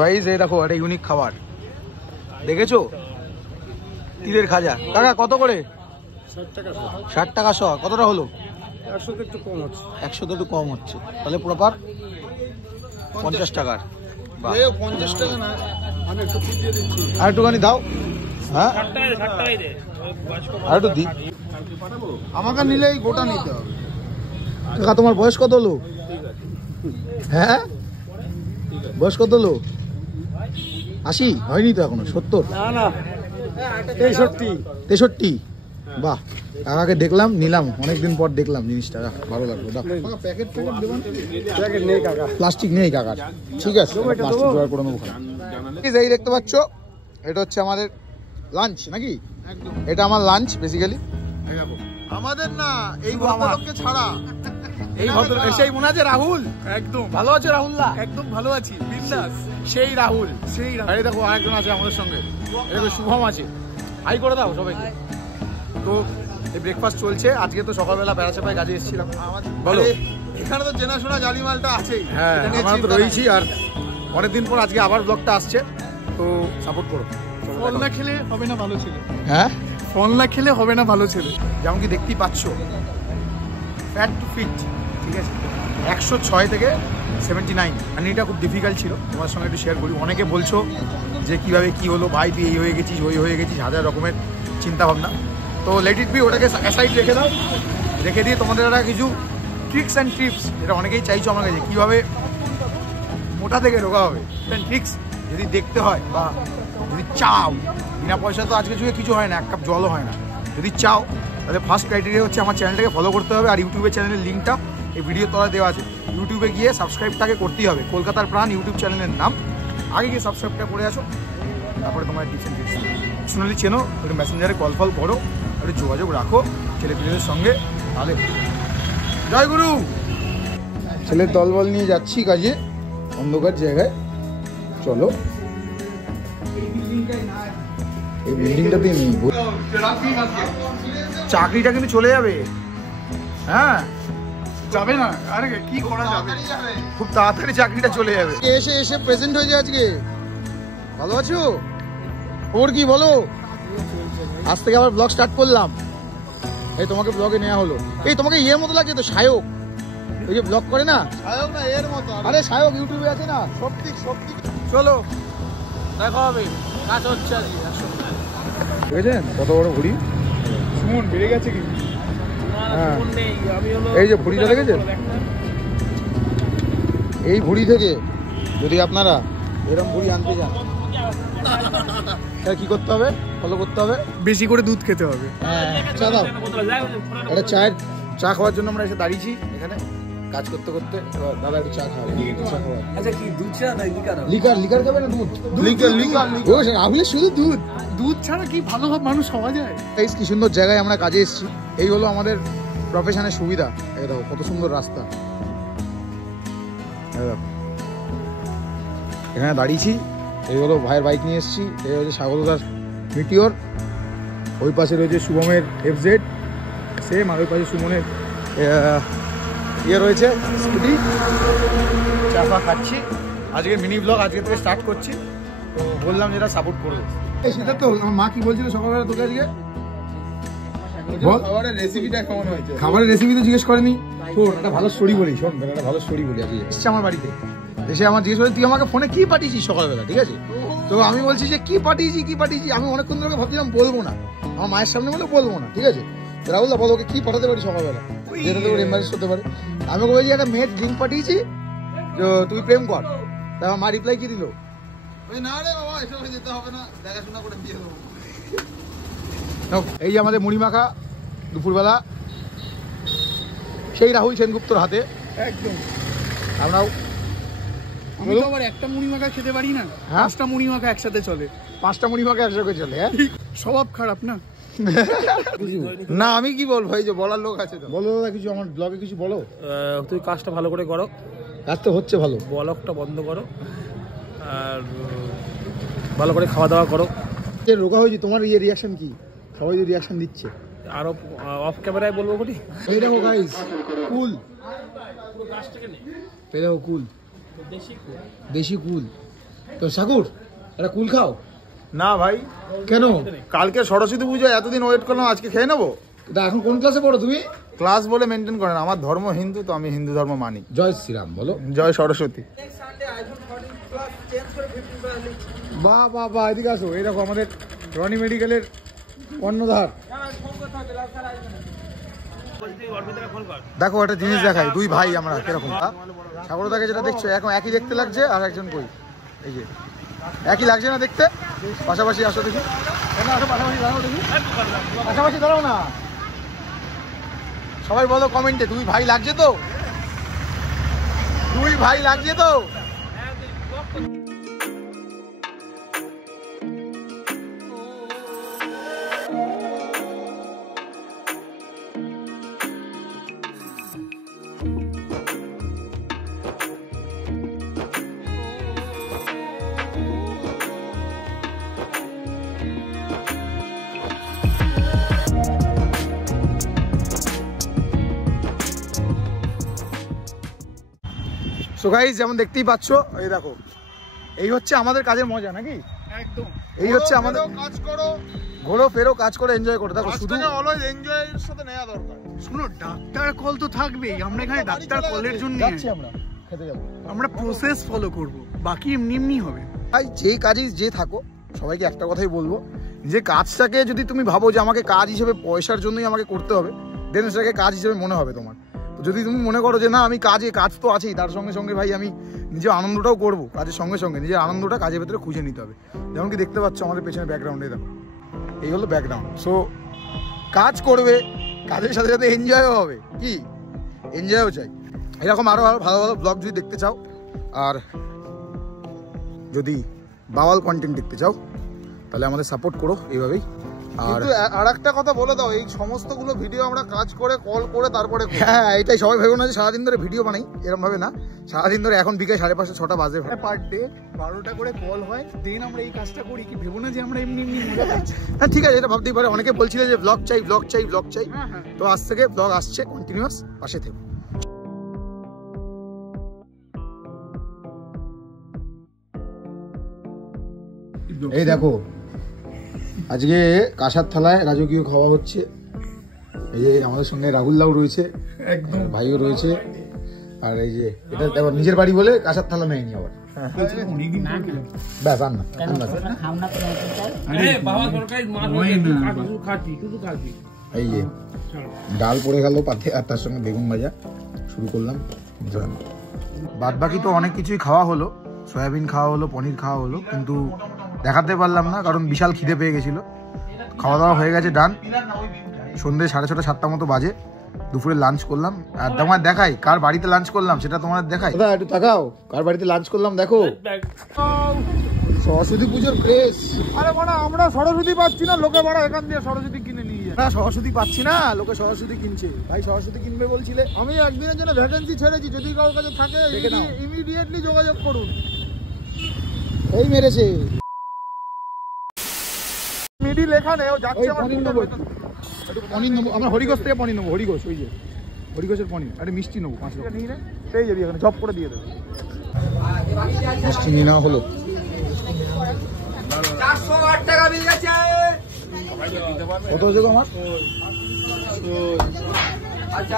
Guys এই দেখো একটা ইউনিক খাবার দেখেছো, তিলের খাজা। কাকা কত করে? 60 টাকা শ। কতটা হলো? 100 তে একটু কম হচ্ছে। 100 তে একটু কম হচ্ছে, তাহলে প্রপার 50 টাকার। 50 টাকা না, আমি একটু ফুটিয়ে দিচ্ছি। আর একটুখানি দাও। হ্যাঁ 60 টাকাই দে। আর একটু দি। আমাকে নিলেই গোটা নিতে হবে। কাকা তোমার বয়স কত হলো? হ্যাঁ বয়স কত হলো? 80 হয়নি তো এখনো? 70? না না 63। 63? বাহ, কাকাকে দেখলাম, নিলাম, অনেকদিন পর দেখলাম জিনিসটা, ভালো লাগলো। প্যাকেট দেবেন? প্যাকেট নেই কাকা, প্লাস্টিক নেই কাকার। ঠিক আছে, প্লাস্টিক জোগাড় করে নেবো। এই দেখতে পাচ্ছ, এটা হচ্ছে আমাদের লাঞ্চ নাকি? এটা আমার লাঞ্চ বেসিক্যালি। আমাদের না, এই ভদ্রলোককে ছাড়া। এই ভদ্র সেই মনে আছে রাহুল? একদম ভালো আছে রাহুল দা? একদম ভালো আছি, বিন্দাস। সেই রাহুল। সেই এই দেখো আরেকজন আছে আমাদের সঙ্গে, এই শুভম আছে। হাই করে দাও সবাইকে। তো এই ব্রেকফাস্ট চলছে। আজকে তো সকালবেলা বেড়াচাপায় কাজে এসেছিলাম। বলো, এখানে তো চেনাশোনা জালিমালটা আছেই। হ্যাঁ আমরা তো রয়েছি, আর অনেকদিন পর আজকে আবার ব্লগটা আসছে, তো সাপোর্ট করো। ফল না খেলে হবে না ভালো ছেলে। হ্যাঁ ফল না খেলে হবে না ভালো ছেলে। যেমন কি দেখতেই পাচ্ছ, ফ্যাট টু ফিট, ঠিক আছে, 106 থেকে 79। মানে এটা খুব ডিফিকাল্ট ছিল, তোমার সঙ্গে একটু শেয়ার করি। অনেকে বলছো যে কিভাবে কি হলো ভাই, তুই এই হয়ে গেছিস, ওই হয়ে গেছিস, হাজার রকমের চিন্তা ভাবনা। তো লেট ইট বি, ওটাকে অ্যাসাইড রেখে দাও। রেখে দিয়ে তোমাদের একটা কিছু ট্রিক্স অ্যান্ড টিপস, এটা অনেকেই চাইছো আমার কাছে, কীভাবে মোটা থেকে রোগা হবে, ট্রিক্স যদি দেখতে হয় বা যদি চাও, বিনা পয়সা তো আজকে যুগে কিছু হয় না, এক কাপ জলও হয় না। যদি চাও তাহলে ফার্স্ট ক্রাইটেরিয়া হচ্ছে আমার চ্যানেলটাকে ফলো করতে হবে। আর ইউটিউবের চ্যানেলের লিঙ্কটা এই ভিডিও তলায় দেওয়া আছে, ইউটিউবে গিয়ে সাবস্ক্রাইবটাকে করতেই হবে। কলকাতার প্রাণ ইউটিউব চ্যানেলের নাম, আগে গিয়ে সাবস্ক্রাইবটা করে আসো, তারপরে তোমার টিপস অ্যান্ড ট্রিক্স পার্সোনালি চেনো, একটু মেসেঞ্জারে কল ফল করো, একটু যোগাযোগ রাখো ছেলেপিলেদের সঙ্গে, তাহলে জয় গুরু। ছেলের দলবল নিয়ে যাচ্ছি কাজে, অন্ধকার জায়গায়। চলো, এই বিল্ডিংটাতে নেই, চাকরিটা কিন্তু চলে যাবে। হ্যাঁ যাবে না, আরে কি করা যাবে, খুব তাড়াতাড়ি চাকরিটা চলে যাবে। এসে এসে প্রেজেন্ট হয়ে যায় আজকে। ভালো আছো? ওর কি বলো? আজ থেকে আবার ব্লগ স্টার্ট করলাম। এই তোমাকে ব্লগে নেওয়া হলো। এই তোমাকে ইয়ের মতো লাগছে তো, সায়ক, ওই যে ব্লগ করে না, সায়ক না এর মতো। আরে সায়ক ইউটিউবে আছে না। সত্যি সত্যি। চলো দেখা হবে, কাজ হচ্ছে আর কি। দেখেছেন কত বড় ঘুড়ি? সুমন বেড়ে গেছে কি? হ্যাঁ এই যে ভুড়িটা দেখেছেন, এই ভুড়ি থেকে যদি আপনারা এরকম ভুড়ি আনতে যান, তাহলে কি করতে হবে? ফলো করতে হবে, বেশি করে দুধ খেতে হবে। হ্যাঁ চা দাও। এটা চা খাওয়ার জন্য আমরা এসে দাঁড়িয়েছি এখানে কাজ করতে করতে। দাদা একটু চা খাওয়া, চা খাওয়া। আচ্ছা কি দুধ চা না লিকার? লিকার খাবে না দুধ? লিকার। ও রাহুলের শুধু দুধ। দুধ ছাড়া কি ভালো মানুষ হওয়া যায়? এই কি সুন্দর জায়গায় আমরা কাজে এসেছি। এই হলো আমাদের প্রফেশনের সুবিধা। এই দেখো কত সুন্দর রাস্তা, এখানে দাঁড়িয়েছি। এই হলো ভাইয়ের বাইক নিয়ে এসেছি। এই হচ্ছে স্বাগতদার মিটিওর, ওই পাশে রয়েছে শুভমের FZ সেম, আর ওই পাশে সুমনের ইয়ে রয়েছে স্কুটি। চা ফা খাচ্ছি। আজকে মিনি ব্লগ আজকে থেকে স্টার্ট করছি, তো বললাম যেটা সাপোর্ট করবে। সেটা তো আমার মা কি বলছিল সকালবেলা তোকে আজকে? খাবারের রেসিপিটা কেমন হয়েছে? খাবারের রেসিপি তো জিজ্ঞেস করেনি। শোন একটা ভালো স্টোরি বলি, শোন একটা ভালো স্টোরি বলি। আজকে এসছে আমার বাড়িতে, এসে আমার জিজ্ঞেস করে তুই আমাকে ফোনে কি পাঠিয়েছিস সকালবেলা, ঠিক আছে? তো আমি বলছি যে কি পাঠিয়েছি। আমি অনেকক্ষণ ধরে ভাবছিলাম বলবো না, আমার মায়ের সামনে বলে বলবো না, ঠিক আছে? রাহুল দা বলো ওকে কি পাঠাতে পারি সকালবেলা, যেটা তোর এমার্জেন্সি হতে পারে। আমি ওকে বলছি একটা মেয়ের লিঙ্ক পাঠিয়েছি, তুই প্রেম কর। তা আমার মা রিপ্লাই কি দিল? না রে বাবা, এসবে যেতে হবে না, দেখাশোনা করে দিয়ে দেবো। এই যে আমাদের মুড়ি মাখা দুপুরবেলা, সেই রাহুল সেনগুপ্তর হাতে। একদম। আমরাও আমি তো আবার একটা মুড়ি মাখা খেতে পারি না, 5টা মুড়ি মাখা একসাথে চলে। 5টা মুড়ি মাখা একসাথে চলে। হ্যাঁ স্বভাব খারাপ না? না আমি কি বলবো, এই যে বলার লোক আছে তো। বলো দাদা কিছু, আমার ব্লগে কিছু বলো। তুই কাজটা ভালো করে করো, কাজ তো হচ্ছে ভালো, ব্লগটা বন্ধ করো, আর ভালো করে খাওয়া দাওয়া করো। যে রোগা হয়েছে তোমার ইয়ে রিয়াকশন কি? সবাই যে রিয়াকশন দিচ্ছে, আরো অফ ক্যামেরায় বলবো বলি। এই দেখো গাইস, কুল, এই দেখো কুল, দেশি কুল। তো সাকুর একটা কুল খাও না ভাই, কেন? কালকে সরস্বতী পুজো এতদিন ওয়েট করলাম, আজকে খেয়ে নেবো? তা এখন কোন ক্লাসে পড়ো তুমি? ক্লাস বলে মেনটেন করেন, আমার ধর্ম হিন্দু, তো আমি হিন্দু ধর্ম মানি। জয় শ্রীরাম বলো। জয় সরস্বতী। বাহ বাহ বাহ, এদিকে আসো। এই দেখো আমাদের রনি মেডিকেলের কর্ণধার। দেখো একটা জিনিস দেখাই, দুই ভাই আমরা কিরকম। সাগরদাকে যেটা দেখছো এখন একই দেখতে লাগছে, আর একজন কই এই যে একই লাগছে না দেখতে? পাশাপাশি আসো দেখি, আসো পাশাপাশি দাঁড়াও দেখি, পাশাপাশি দাঁড়াও না। সবাই বলো কমেন্টে, দুই ভাই লাগছে তো? দুই ভাই লাগছে তো? সো গাইস, যেমন দেখতেই পাচ্ছ, এই দেখো, এই হচ্ছে আমাদের কাজের মজা নাকি? একদম। এই হচ্ছে আমাদের কাজ করো, ঘোরো ফেরো, কাজ করে এনজয় করো। দেখো শুধু অলওয়েজ এনজয়ের সাথে নেওয়া দরকার। শুনো, ডাক্তার কল তো থাকবেই, আমরা এখানে ডাক্তার কলের জন্য যাচ্ছি, আমরা খেতে যাবো। আমরা প্রসেস ফলো করব, বাকি এমনি এমনি হবে। ভাই যে কাজেই যে থাকো, সবাইকে একটা কথাই বলবো, যে কাজটাকে যদি তুমি ভাবো যে আমাকে কাজ হিসেবে পয়সার জন্যই আমাকে করতে হবে, দেন সেটাকে কাজ হিসেবে মনে হবে তোমার। তো যদি তুমি মনে করো যে না আমি কাজ তো আছেই, তার সঙ্গে সঙ্গে ভাই আমি নিজের আনন্দটাও করবো, কাজের সঙ্গে সঙ্গে নিজের আনন্দটা কাজের ভেতরে খুঁজে নিতে হবে। যেমন কি দেখতে পাচ্ছ আমাদের পেছনে ব্যাকগ্রাউন্ডে, দেখো এই হলো ব্যাকগ্রাউন্ড। সো কাজ করবে, কাজের সাথে সাথে এনজয়ও হবে, কি এনজয়ও চাই। এরকম আরও ভালো ভালো ব্লগ যদি দেখতে চাও, আর যদি বাওয়াল কন্টেন্ট দেখতে চাও, তাহলে আমাদের সাপোর্ট করো এইভাবেই। আর আর একটা কথা বলে দাও, এই সমস্তগুলো ভিডিও আমরা কাজ করে কল করে তারপরে হ্যাঁ, এটাই সবাই ভেবো না যে সারাদিন ধরে ভিডিও বানাই, এরকম ভাবে না। সারাদিন ধরে এখন বিকেল 5:30 6টা বাজে, পার ডে 12টা করে কল হয়, দেন আমরা এই কাজটা করি। কি ভেবো না যে আমরা এমনি এমনি মজা করছি। হ্যাঁ ঠিক আছে, এটা ভাবতেই পারে। অনেকে বলছিলে যে ব্লগ চাই ব্লগ চাই ব্লগ চাই, হ্যাঁ হ্যাঁ, তো আজ থেকে ব্লগ আসছে কন্টিনিউয়াস, পাশে থেকো। এই দেখো আজকে কাঁসার থালায় রাজকীয় খাওয়া হচ্ছে। এই যে আমাদের সঙ্গে রাহুল দাও রয়েছে, একদম ভাইও রয়েছে। আর এই যে এটা দেখো নিজের বাড়ি বলে কাঁসার থালা নেয়নি আবার। ব্যাস আন না। এই যে ডাল পড়ে গেল পাতে, আর তার সঙ্গে বেগুন ভাজা। শুরু করলাম। বাদ বাকি তো অনেক কিছুই খাওয়া হলো, সয়াবিন খাওয়া হলো, পনির খাওয়া হলো, কিন্তু দেখাতে পারলাম না কারণ বিশাল খিদে পেয়ে গেছিলো। খাওয়া দাওয়া হয়ে গেছে, ডান। সন্ধ্যে 6:30 7টা মতো বাজে, দুপুরে লাঞ্চ করলাম। আর তোমার দেখাই কার বাড়িতে লাঞ্চ করলাম, সেটা তোমার দেখাই। দাদা একটু তাকাও, কার বাড়িতে লাঞ্চ করলাম দেখো। সরস্বতী পুজোর প্লেস। আরে বাড়া, আমরা সরস্বতী পাচ্ছি না, লোকে বাড়া এখান দিয়ে সরস্বতী কিনে নিয়ে যায়। না সরস্বতী পাচ্ছি না, লোকে সরস্বতী কিনছে। ভাই সরস্বতী কিনবে বলছিলে, আমি একদিনের জন্য ভ্যাকেন্সি ছেড়েছি, যদি কারোর কাছে থাকে ইমিডিয়েটলি যোগাযোগ করুন। এই মেরেছে মিডি লেখা নেই, ও যাচ্ছে আমার পনির নেবো, একটু পনির নেবো আমরা। হরিঘোষ থেকে পনির নেবো, হরিঘোষ, ওই যে হরিঘোষের পনির। একটা মিষ্টি নেবো 5 টাকা নিয়ে নে, পেয়ে যাবি এখানে, জব করে দিয়ে দেবে। মিষ্টি নিয়ে নেওয়া হলো। 408 টাকা বিল গেছে। কত হয়েছে আমার? আচ্ছা,